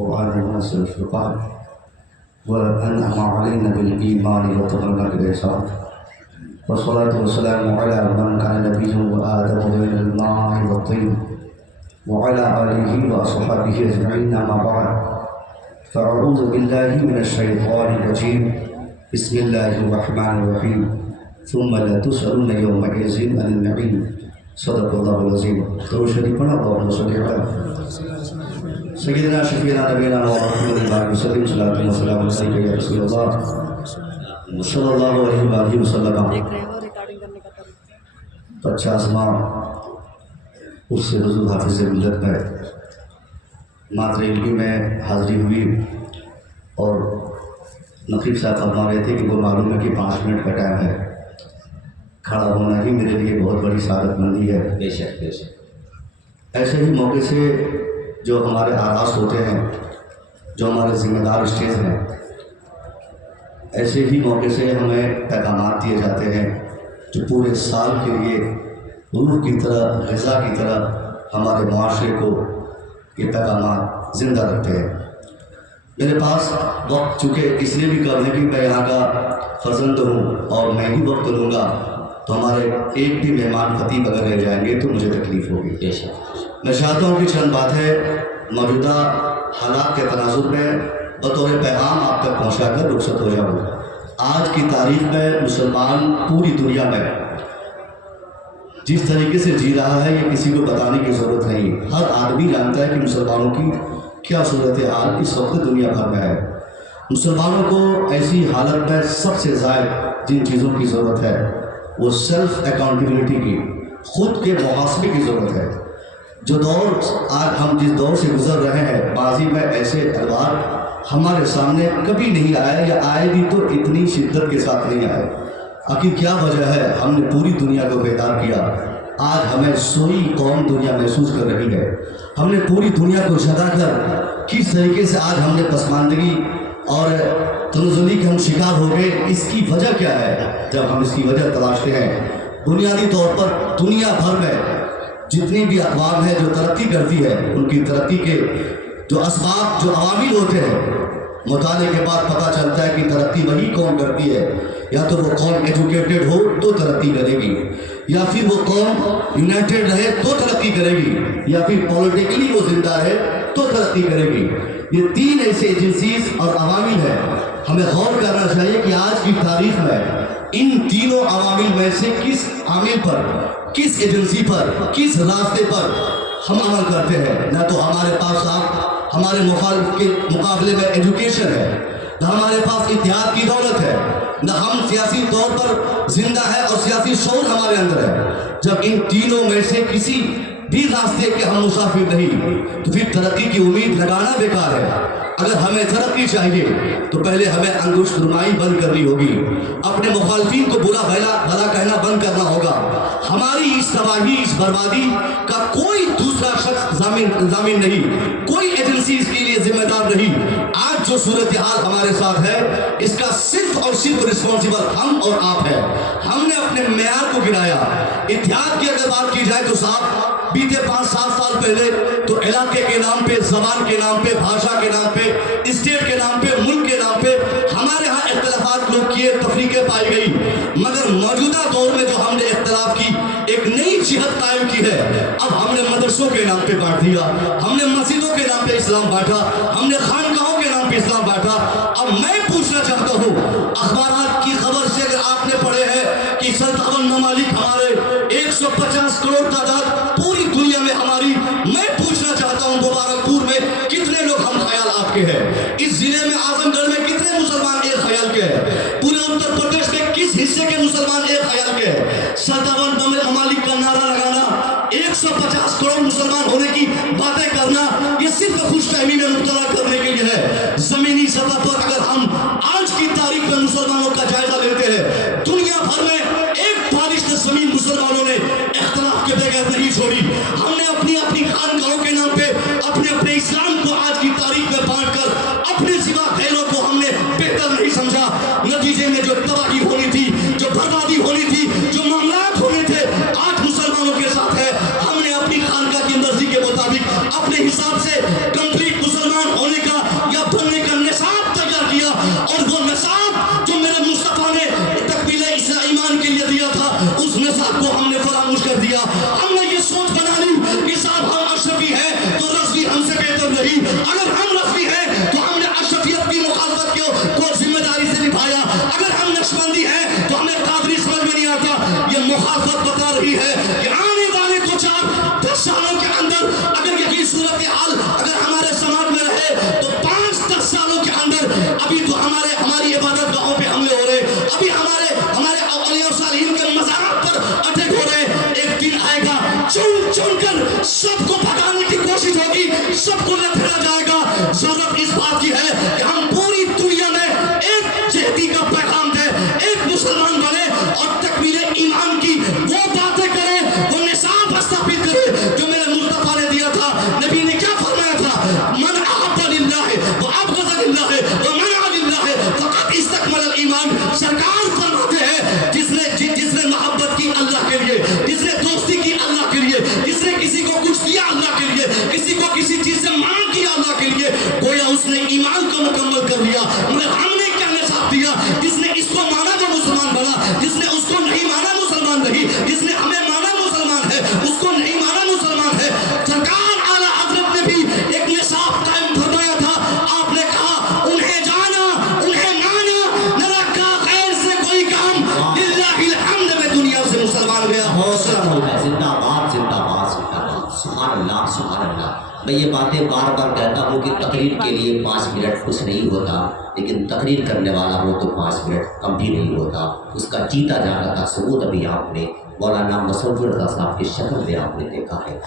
قرآن منزل الفرقان وأنعم علينا بالإيمان وتمنى بالإحسان والصلاة والسلام على من كان نبيا وآدم بين الماء والطين وعلى آله وأصحابه أجمعين أما بعد فأعوذ بالله من الشيطان الرجيم بسم الله الرحمن الرحيم ثم لا تسألن يومئذ عن النعيم صدق الله العظيم. درود شریف پڑھنا اللهم صل علی سیدنا شفیعنا نبینا محمد وسلم صلاۃ و سلام علیک یا رسول اللہ صلی اللہ علیہ وآلہ وسلم. 50واں اس سے حضور حافظ ملت میں مادر علمی میں حاضری ہوئی اور نقیب صاحب فرما رہے تھے کہ وہ معلوم ہے کہ 5 منٹ کا ٹائم ہے. کھڑا ہونا ہی میرے لیے بہت بڑی سعادت مندی ہے. بے شک بے شک. ایسے ہی موقع سے جو ہمارے آراز ہوتے ہیں، جو ہمارے ذمہ دار اسٹیج ہیں، ایسے ہی موقع سے ہمیں پیغامات دیے جاتے ہیں جو پورے سال کے لیے روح کی طرح، غذا کی طرح ہمارے معاشرے کو یہ پیغامات زندہ رکھتے ہیں. میرے پاس وقت چونکہ اس لیے بھی کم ہے کہ میں یہاں کا فرزند ہوں اور میں ہی وقت لوں گا تو ہمارے ایک بھی مہمان خطیب اگر رہ جائیں گے تو مجھے تکلیف ہوگی. میں چاہتا ہوں کہ چند باتیں موجودہ حالات کے تناظر میں بطور پیغام آپ تک پہنچا کر رخصت ہو جاؤں. آج کی تاریخ میں مسلمان پوری دنیا میں جس طریقے سے جی رہا ہے یہ کسی کو بتانے کی ضرورت نہیں. ہر آدمی جانتا ہے کہ مسلمانوں کی کیا صورتحال اس وقت دنیا بھر میں ہے. مسلمانوں کو ایسی حالت میں سب سے زائد جن چیزوں کی ضرورت ہے وہ سیلف اکاؤنٹیبلٹی کی، خود کے محاسبے کی ضرورت ہے. جو دور آج ہم جس دور سے گزر رہے ہیں، ماضی میں ایسے ادوار ہمارے سامنے کبھی نہیں آئے، یا آئے بھی تو اتنی شدت کے ساتھ نہیں آئے. آخر کیا وجہ ہے؟ ہم نے پوری دنیا کو بیدار کیا. آج ہمیں سوئی قوم دنیا محسوس کر رہی ہے. ہم نے پوری دنیا کو جگا کر کس طریقے سے آج ہم نے پسماندگی اور تنزلی کے ہم شکار ہو گئے، اس کی وجہ کیا ہے؟ جب ہم اس کی وجہ تلاشتے ہیں، بنیادی طور پر دنیا بھر میں جتنی بھی اقوام ہے جو ترقی کرتی ہے، ان کی ترقی کے جو اسباب، جو عوامل ہوتے ہیں، مطالعے کے بعد پتہ چلتا ہے کہ ترقی وہی قوم کرتی ہے. یا تو وہ قوم ایجوکیٹڈ ہو تو ترقی کرے گی، یا پھر وہ قوم یونائٹڈ رہے تو ترقی کرے گی، یا پھر پولیٹیکلی وہ زندہ رہے تو ترقی کرے گی. یہ 3 ایسے ایجنسیز اور عوامل ہیں. ہمیں غور کرنا چاہیے کہ آج کی تاریخ میں ان تینوں عوامل میں سے کس عامل پر، کس ایجنسی پر، کس راستے پر ہم عمل کرتے ہیں. نہ تو ہمارے پاس ہمارے مخالف کے مقابلے میں ایجوکیشن ہے، نہ ہمارے پاس اتحاد کی دولت ہے، نہ ہم سیاسی طور پر زندہ ہے اور سیاسی شعور ہمارے اندر ہے. جب ان تینوں میں سے کسی بھی راستے کے ہم مسافر نہیں تو پھر ترقی کی امید لگانا بیکار ہے. اگر ہمیں ترقی چاہیے تو پہلے ہمیں انگشت نمائی بند کرنی ہوگی، اپنے مخالفین کو برا بھلا کہنا بند کرنا ہوگا. ہماری اس تباہی، اس بربادی کا کوئی دوسرا شخص ضامن نہیں، کوئی ایجنسی اس کے لیے ذمہ دار نہیں. آج جو صورتحال ہمارے ساتھ ہے اس کا صرف اور صرف رسپانسبل ہم اور آپ ہیں. ہم نے اپنے معیار کو گرایا. اتحاد کی اگر بات کی جائے تو صاحب بیتے 5-7 سال پہلے تو علاقے کے نام پہ، زبان کے نام پہ، بھاشا کے نام پہ، اسٹیٹ کے نام پہ، ملک کے نام پہ ہمارے ہاں اختلافات لوگ کیے، تفریقیں پائی گئی. مگر موجودہ دور میں جو ہم نے اختلاف کی ایک نئی جہت قائم کی ہے. اب ہم نے مدرسوں کے نام پہ بانٹ دیا، ہم نے مسجدوں کے نام پہ اسلام بانٹا، ہم نے خانقاہوں کے نام پہ اسلام بانٹا. اب میں پوچھنا چاہتا ہوں، اخبارات کی خبر سے اگر آپ نے پڑھے ہیں کہ 57 ممالک ہمارے 150 کروڑ تعداد پوری دنیا میں ہماری، میں پوچھنا چاہتا ہوں مبارک پور میں کتنے لوگ ہم خیال آپ کے ہیں؟ اس ضلع میں اعظم گڑھ میں کتنے مسلمان ایک خیال کے ہیں؟ پورے اتر پردیش میں کس حصے کے مسلمان ایک خیال کے ہیں؟ 57 ممالک کا نعرہ لگانا، 150 کروڑ مسلمان ہونے کی باتیں کرنا، یہ صرف خوش فہمی میں مبتلا کرنے کے لیے ہے. زمینی سطح پر اگر ہم آج کی تاریخ میں مسلمانوں کا جائزہ لیتے ہیں، دنیا بھر میں ایک بارش زمین مسلمانوں نے اختلاف کے بغیر نہیں چھوڑی. ہم نے اپنی خانقاہوں کے نام پہ اپنے اسلام کو آج کی تاریخ میں بانٹ کر اپنے سوا غیروں کو ہم نے بہتر نہیں سمجھا. نتیجے میں جو تباہی ہونی تھی، جو بربادی ہونی تھی، جو معاملات ہونے تھے، آج مسلمانوں کے ساتھ ہے. ہم نے اپنی خانقاہ کی مرضی کے مطابق اپنے حساب سے کمپلیٹ مسلمان ہونے کا ضرورت اس بات کی ہے کہ ہم پوری دنیا میں ایک جہتی کا پیغام دیں، ایک مسلمان بنے اور تکمیل ایمان کی وہ باتیں کریں، وہ نصاب استثابت کریں جو میرے مصطفیٰ نے دیا تھا۔ نبی نے کیا فرمایا تھا؟ من احب للہ وابغض للہ ومنع للہ فقد استکمل الایمان۔ سرکار فرماتے ہیں جس نے محبت کی اللہ کے لیے، جس نے دوستی کی اللہ کے لیے، جس نے کسی کو کچھ کیا اللہ کے لیے، کسی کو کسی چیز سے منع کیا اللہ کے لیے، گویا اس نے ایمان کو مکمل کر لیا۔ مگر ہم نے کیا نصاب دیا؟ جس نے اس کو مانا وہ مسلمان بنا، جس نے اس کو نہیں مانا مسلمان نہیں، جس نے ہمیں مانا مسلمان ہے، اس کو نہیں مانا مسلمان ہے۔ سرکار اعلیٰ حضرت نے بھی ایک نصاب قائم فرمایا تھا۔ آپ نے کہا انہیں جانا، انہیں مانا، نہ رکھا غیر سے کوئی کام، للہ الحمد میں دنیا سے مسلمان گیا۔ زندہ باد زندہ باد زندہ باد، سبحان اللہ سبحان اللہ۔ میں یہ باتیں بار بار کہتا ہوں کہ تقریر کے لیے 5 منٹ کچھ نہیں ہوتا، لیکن تقریر کرنے والا ہو تو 5 منٹ کم بھی نہیں ہوتا۔ اس کا جیتا جاگتا ثبوت ابھی آپ نے مولانا مسعود رضا صاحب کی شکل میں آپ نے دیکھا ہے۔